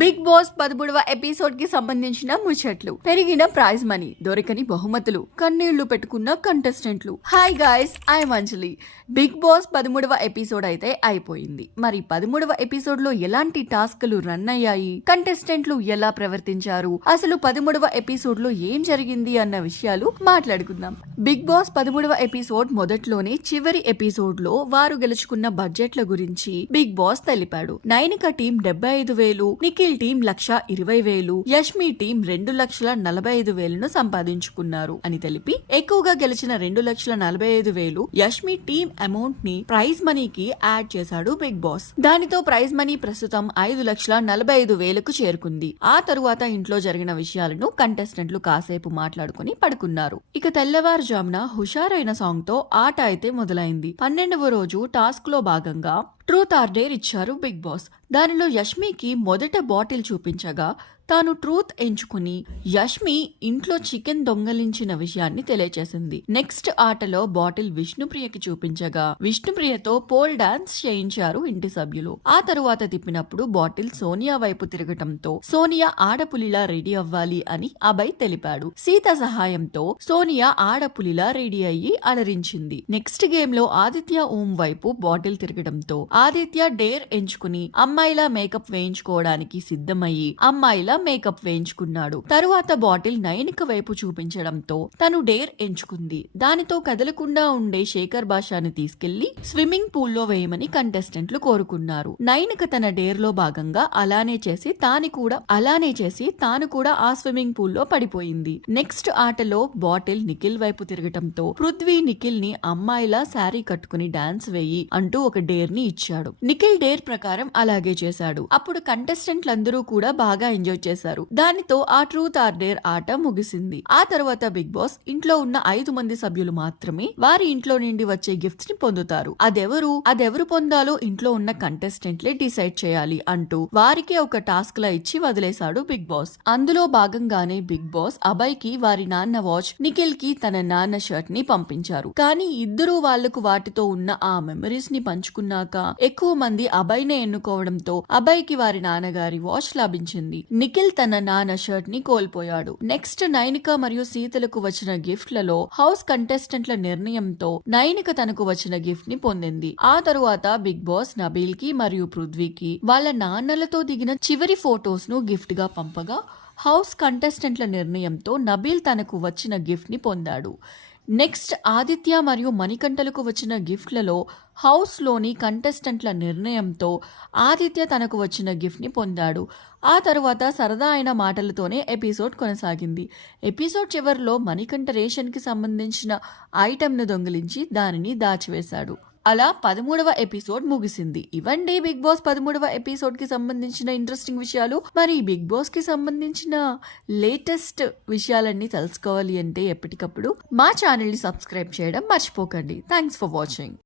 Big Boss 13వ episode కి సంబంధించిన ముచ్చట్లు, పెరిగిన ప్రైజ్ మనీ, దొరకని బహుమతులు, కన్నీళ్లు పెట్టుకున్న కంటెస్టెంట్లు. Hi guys, I'm Anjali. Bigg Boss 13వ ఎపిసోడ్ అయితే అయిపోయింది. మరి 13వ ఎపిసోడ్ లో ఎలాంటి టాస్క్లు రన్ అయ్యాయి, కంటెస్టెంట్లు ఎలా ప్రవర్తించారు, అసలు 13వ ఎపిసోడ్ లో ఏం జరిగింది అన్న విషయాలు మాట్లాడుకుందాం. బిగ్ బాస్ 13వ ఎపిసోడ్ మొదట్లోనే చివరి ఎపిసోడ్ లో వారు గెలుచుకున్న బడ్జెట్ల గురించి బిగ్ బాస్ తెలిపాడు. Nainika team 75,000, Nikhil team 1,20,000, Yashmi team 2,45,000 సంపాదించుకున్నారు అని తెలిపి ఎక్కువగా గెలిచిన 2,45,000 యష్మి టీం అమౌంట్ ని ప్రైజ్ మనీకి యాడ్ చేశాడు బిగ్ బాస్. దానితో ప్రైజ్ మనీ ప్రస్తుతం 5,45,000కు చేరుకుంది. ఆ తరువాత ఇంట్లో జరిగిన విషయాలను కంటెస్టెంట్లు కాసేపు మాట్లాడుకుని పడుకున్నారు. ఇక తెల్లవారుజామున హుషారైన సాంగ్ తో ఆట అయితే మొదలైంది. 12వ రోజు టాస్క్ లో భాగంగా ట్రూత్ ఆర్ డేర్ ఇచ్చారు బిగ్ బాస్. దానిలో యష్మికి మొదట బాటిల్ చూపించగా తాను ట్రూత్ ఎంచుకుని యష్మి ఇంట్లో చికెన్ దొంగలించిన విషయాన్ని తెలియచేసింది. నెక్స్ట్ ఆటలో బాటిల్ విష్ణుప్రియకి చూపించగా విష్ణుప్రియతో పోల్ డాన్స్ చేయించారు ఇంటి సభ్యులు. ఆ తరువాత తిప్పినప్పుడు బాటిల్ సోనియా వైపు తిరగటంతో సోనియా ఆడపులిలా రెడీ అవ్వాలి అని అభయ్ తెలిపాడు. సీత సహాయంతో సోనియా ఆడపులిలా రెడీ అయ్యి అలరించింది. నెక్స్ట్ గేమ్ లో ఆదిత్య ఓం వైపు బాటిల్ తిరగడంతో ఆదిత్య డేర్ ఎంచుకుని అమ్మాయిలా మేకప్ వేయించుకోవడానికి సిద్ధమయ్యి అమ్మాయిలా మేకప్ వేయించుకున్నాడు. తరువాత బాటిల్ నయనిక వైపు చూపించడంతో తను డేర్ ఎంచుకుంది. దానితో కదలకుండా ఉండే శేఖర్ భాషాని తీసుకెళ్లి స్విమ్మింగ్ పూల్ లో వేయమని కంటెస్టెంట్లు కోరుకున్నారు. నయనిక తన డేర్ లో భాగంగా అలానే చేసి తాను కూడా ఆ స్విమ్మింగ్ పూల్ లో పడిపోయింది. నెక్స్ట్ ఆటలో బాటిల్ నిఖిల్ వైపు తిరగటంతో పృథ్వీ నిఖిల్ ని అమ్మాయిలా శారీ కట్టుకుని డాన్స్ వేయి అంటూ ఒక డేర్ ని ఇచ్చాడు. నిఖిల్ డేర్ ప్రకారం అలాగే చేశాడు. అప్పుడు కంటెస్టెంట్లందరూ కూడా బాగా ఎంజాయ్ చేశారు. దానితో ఆ ట్రూత్ ఆర్ డేర్ ఆట ముగిసింది. ఆ తర్వాత బిగ్ బాస్ ఇంట్లో ఉన్న 5 మంది సభ్యులు మాత్రమే వారి ఇంట్లో నుండి వచ్చే గిఫ్ట్స్ ని పొందుతారు. అదెవరు పొందాలో ఇంట్లో ఉన్న కంటెస్టెంట్లే డిసైడ్ చేయాలి అంటూ వారికే ఒక టాస్క్ లా ఇచ్చి వదిలేశాడు బిగ్ బాస్. అందులో భాగంగానే బిగ్ బాస్ అభయ్ కి వారి నాన్న వాచ్, నిఖిల్ కి తన నాన్న షర్ట్ ని పంపించారు. కానీ ఇద్దరు వాళ్లకు వాటితో ఉన్న ఆ మెమరీస్ ని పంచుకున్నాక ఎక్కువ మంది అభయ్ నే ఎన్నుకోవడంతో అభయ్ కి వారి నాన్నగారి వాచ్ లభించింది. నిఖిల్ తన నాన్న షర్ట్ ని కోల్పోయాడు. నెక్స్ట్ నైనిక మరియు సీతలకు వచ్చిన గిఫ్ట్లలో హౌస్ కంటెస్టెంట్ల నిర్ణయంతో నైనిక తనకు వచ్చిన గిఫ్ట్ ని పొందింది. ఆ తరువాత బిగ్ బాస్ నబీల్ కి మరియు పృథ్వీకి వాళ్ళ నాన్నలతో దిగిన చివరి ఫొటోస్ ను గిఫ్ట్ గా పంపగా హౌస్ కంటెస్టెంట్ల నిర్ణయంతో నబీల్ తనకు వచ్చిన గిఫ్ట్ ని పొందాడు. నెక్స్ట్ ఆదిత్య మరియు మణికంఠలకు వచ్చిన గిఫ్ట్లలో హౌస్ లోని కంటెస్టెంట్ల నిర్ణయంతో ఆదిత్య తనకు వచ్చిన గిఫ్ట్ ని పొందాడు. ఆ తరువాత సరదా అయిన మాటలతోనే ఎపిసోడ్ కొనసాగింది. ఎపిసోడ్ చివరిలో మణికంఠ రేషన్ కి సంబంధించిన ఐటెం ను దొంగిలించి దానిని దాచివేశాడు. అలా 13వ ఎపిసోడ్ ముగిసింది. ఇవండి బిగ్ బాస్ 13వ ఎపిసోడ్ కి సంబంధించిన ఇంట్రెస్టింగ్ విషయాలు. మరి బిగ్ బాస్ కి సంబంధించిన లేటెస్ట్ విషయాలన్నీ తెలుసుకోవాలి అంటే ఎప్పటికప్పుడు మా ఛానల్ ని సబ్స్క్రైబ్ చేయడం మర్చిపోకండి. Thanks for watching.